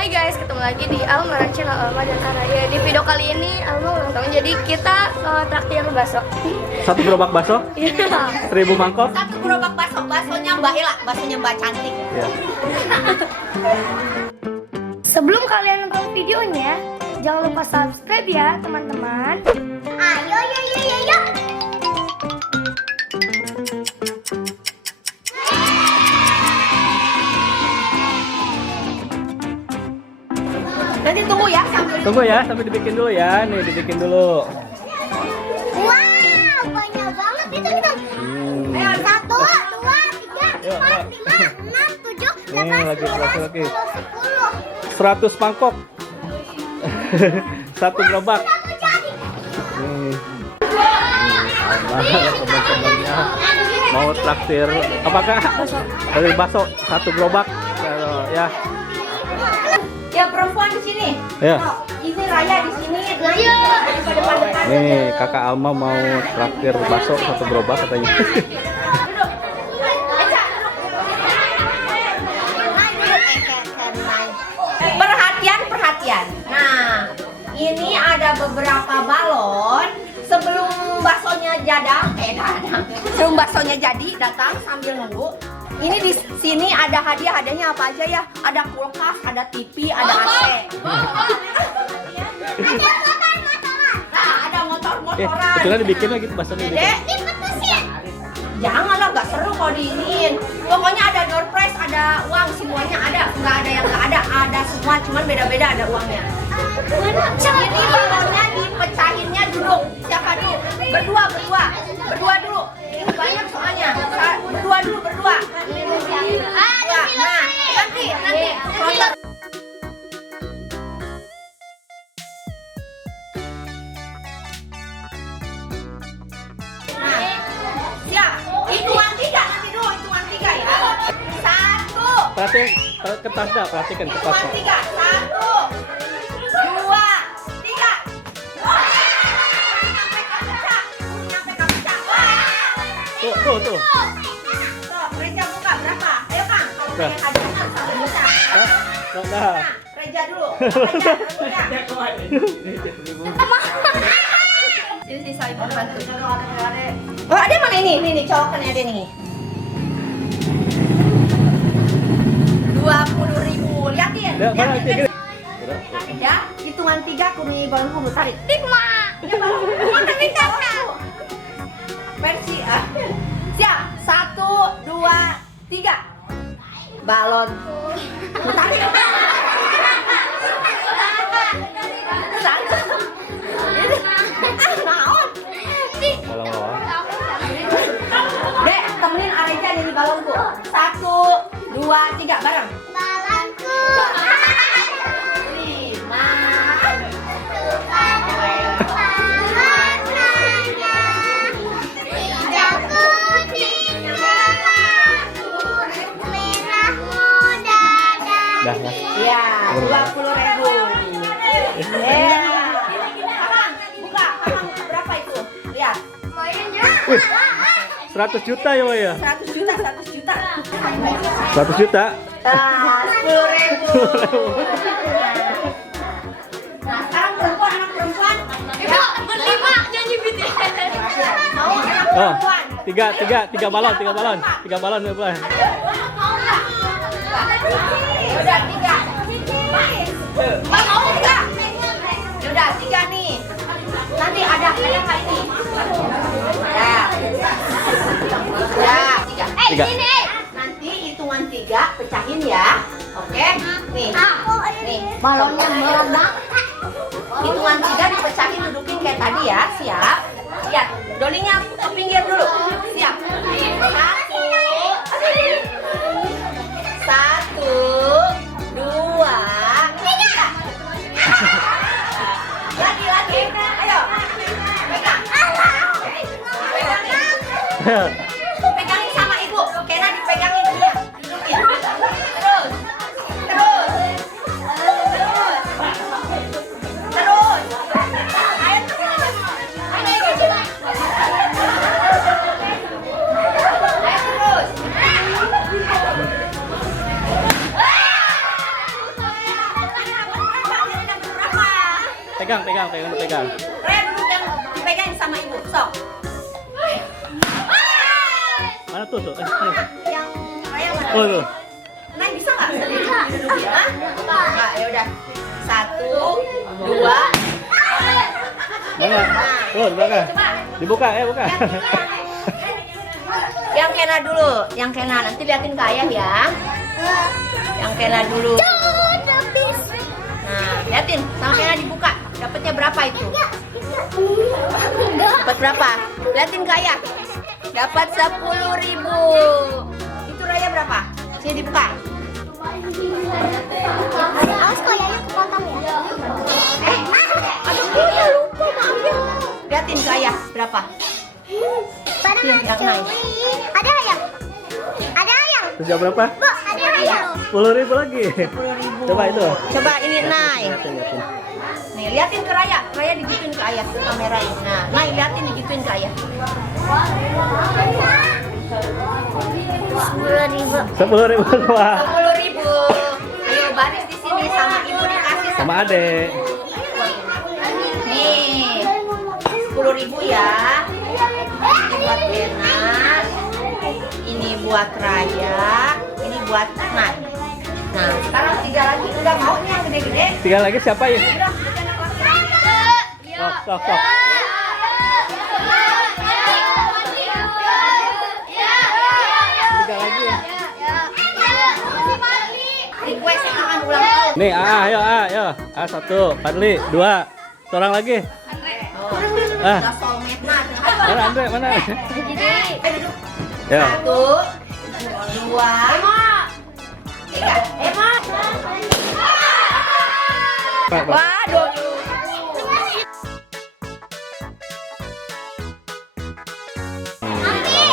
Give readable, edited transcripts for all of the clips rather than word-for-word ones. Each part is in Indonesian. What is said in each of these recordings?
Hai guys, ketemu lagi di Alma channel Alma dan Araya. Di video kali ini Alma ulang tahun, jadi kita traktir bakso. Satu gerobak bakso? Iya. 1000 mangkok? Satu gerobak bakso, baksonya Mbak Ela, baksonya Mbak Cantik. Ya. Sebelum kalian nonton videonya, jangan lupa subscribe ya teman-teman. Ayo, yo. Nanti tunggu ya sambil. Tunggu ya, sampai dibikin dulu ya. Nih, dibikin dulu. Wow, banyak banget itu kita. Ayo, 1, 2, 3, 4, 5, 6, 7, 8, 9, 10, 100 mangkok. Satu gerobak. Nih. Teman-temannya mau traktir apakah? Dari bakso satu gerobak. Ya. Ya perempuan di sini. Ya. Oh, ini Raya di sini. Daripada pada Nih, Kakak Alma mau traktir bakso satu gerobak katanya. Perhatian. Nah, ini ada beberapa balon. Sebelum baksonya sebelum baksonya jadi datang sambil nunggu. Ini di sini ada hadiahnya apa aja ya? Ada kulkas, ada TV, ada AC. Nah, ada motor-motoran. Kecilnya dibikin lagi baksonya. Dek, janganlah, nggak seru kalau diinin. Pokoknya ada door prize, ada uang, semuanya ada. Nggak ada yang nggak ada, ada semua, cuman beda-beda ada uangnya. Ini balonnya dipecahinnya duduk. Siapa dulu? Berdua dulu. Ini banyak soalnya. Berdua dulu. Nah, nanti. Protes. Siap, hitungan 3 nanti dulu, hitungan 3 ya. 1. Perhatikan kertasnya, perhatikan kertasnya. Hitungan 3, 1, 2, 3. Nyampe pecah. Tuh. Tuh, Reja buka berapa? Ayo Kang, kalau pengen hadiahnya 1 juta. Nah. Nah, Reja dulu. Reja. Jadi saling membantu. Oh, ada mana ini? Nih, colokannya ada nih. 20.000. Liatin. Ya, hitungan 3 kuni balon kudu tarik. Tikma. Ya, balon minta. Versi siap. 1, 2, 3. Balon. Tarik. 1. Dek, temenin Areja nyanyi balonku. 1, 2, 3, bareng. Balonku. 5. Dah. Ya, 20.000. Ya. Abang, buka berapa itu? Lihat. 100 juta ya, Woy ya? 100 juta. 100 juta? Nah, 10.000. Nah, sekarang anak perempuan. Berlima nyanyi BTS. Mau anak Oh, perempuan. tiga balon. Tiga balon. Mau nggak? Udah 3. Mau nggak? Udah 3 nih. Nanti ada nggak ini? Ya, 3. Tiga. Sini. Nanti hitungan 3 pecahin ya. Oke? Nih. Balonnya meledak. Hitungan 3 dipecahin, dudukin kayak tadi ya. Siap. Lihat, dolinya ke pinggir dulu. Siap. 1, 2, 3. Lagi. Ayo. Pegang. Pegangin sama ibu. Kena dipegangin dulu. Dudukin. Terus. Ayo terus. pegang. Raya duduk yang dipegang sama ibu. Sok. Mana tuh? Yang Raya mana? Oh, tuh. Nah, bisa nggak? Hah? Nggak, ya udah. 1, 2. Mana? Tuh, di belakang. Dibuka, buka. Yang Kena dulu, yang Kena nanti liatin ke ayah ya. Yang Kena dulu. Nah, liatin, sama Kena dibuka. Dapatnya berapa itu? Dapat berapa? Liatin ke ayah. Dapat 10.000. Itu Raya berapa? Sini dibuka. Awas kok Yaya kepotong ya. Aduh, ya lupa maaf ya. Liatin ke ayah berapa? Pada Yang naik. ada ayam. Ada ayam. Terus yang berapa? Bu, ada ayam. 10.000 lagi. Coba itu. Coba ini naik. Liatin. Nih, liatin ke Raya. Raya digituin ke ayah, ke kamera ini. Nah, naik liatin digituin ke ayah. 10.000. 10.000 semua. 10.000. Ayo baris di sini sama ibu dikasih Sama adek. Nih, 10.000 ya. Ini buat Kena. Ini buat Raya. Ini buat Nat. Nah, sekarang 3 lagi. Udah mau nih yang gede-gede? 3 lagi siapa ya? Sok. Request yang akan ulang tahun. Nih, ayo. 1, Fadli, 2. Seorang lagi. Udah soulmate mah. Mana Andre? Mana? Duduk. Ya. 1, 2, 3. Wah, 20.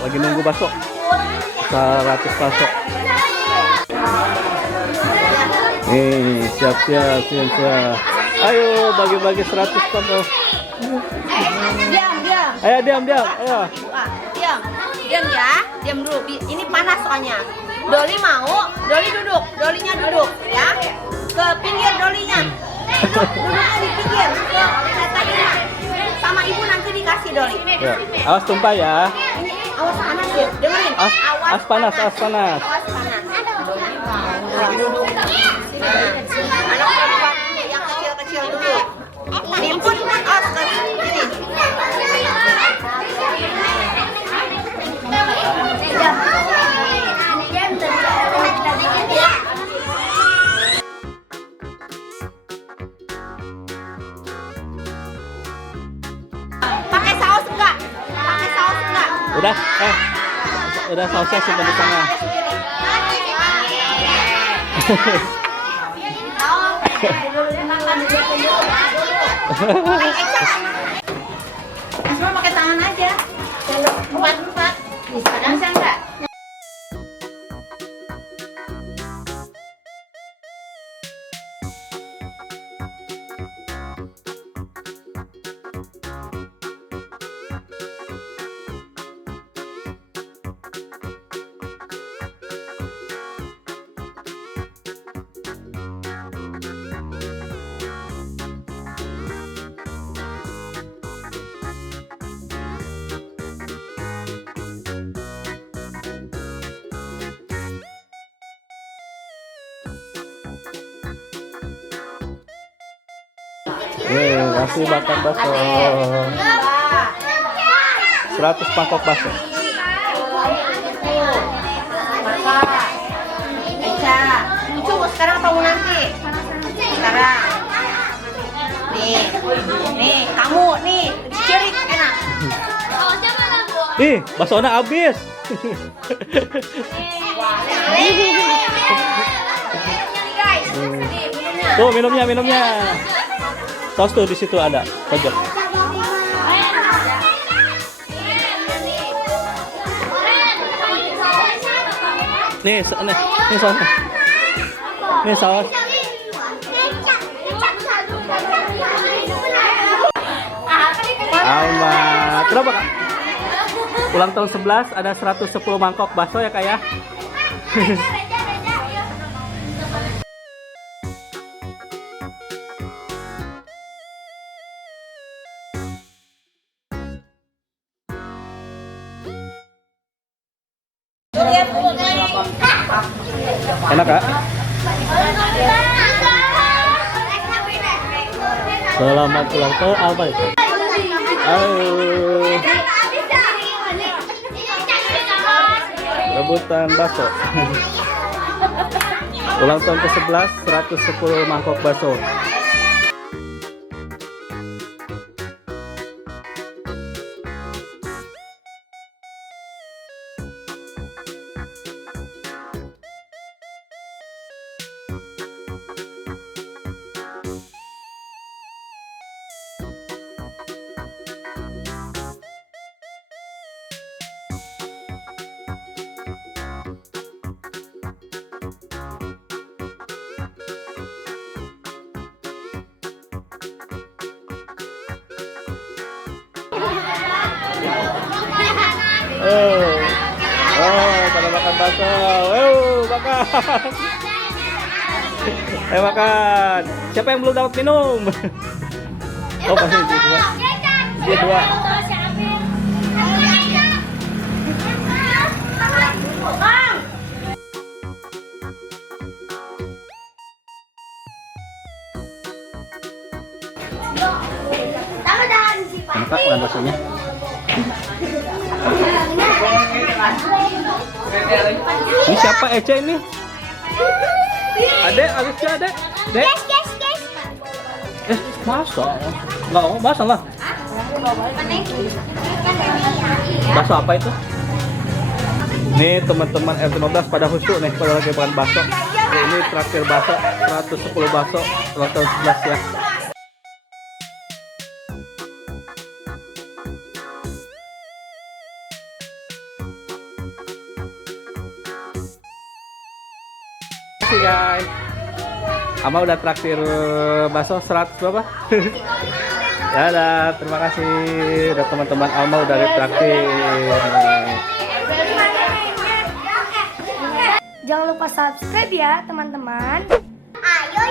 Lagi nunggu bakso. 100 bakso. Siap. Ayo bagi-bagi 100 bakso. Diam. Ayo diam. Ayo. Diam ya. Diam dulu. Ini panas soalnya. Doli mau, Doli duduk. Dolinya duduk ya. Ke pinggir Dolinya. Duduknya di pinggir. Ke sama ibu nanti dikasih Doli. Ya. Awas tumpah ya. Ini awas panas ya. Dengerin. Awas panas. Awas panas. Duduk. Anak perempuan yang kecil-kecil dulu. Nimpun awas ke sini. Pakai saus enggak? Udah sausnya simpan di tengah. Semua pakai tangan aja. Empat. Bisa enggak? Kasih makan bakso. 100 mangkok bakso. Eca, lucu sekarang atau nanti? Sekarang. Nih, kamu nih, cirit enak. Ih, baksonya habis. Nih guys, nih minumnya. Tuh minumnya. Saus tuh di situ ada, pojok. Nih sausnya. Nih saus. Alma, berapa Kak? Ulang tahun 11 ada 110 mangkok bakso ya Kak ya? Enak kak? Selamat ulang tahun Alma. Rebutan bakso. Ulang tahun ke-11, 110 mangkok bakso. Pada makan bakso. Makan. Ayo makan. Siapa yang belum dapat minum? Oh, pasti dia dua. Enak kak, makan baksonya. Ini siapa Ece ini? Adek, Alicia adek. Dek. Bakso. Enggak mau bakso lah. Bakso apa itu? Nih teman-teman R15 pada khusyuk nih pada lagi makan bakso. Ini traktir bakso 110 bakso ulang tahun 11 ya. Guys, Ama udah traktir bakso 100 berapa? Dadah, terima kasih udah teman-teman Alma udah ditraktir. Jangan lupa subscribe ya teman-teman. Ayo,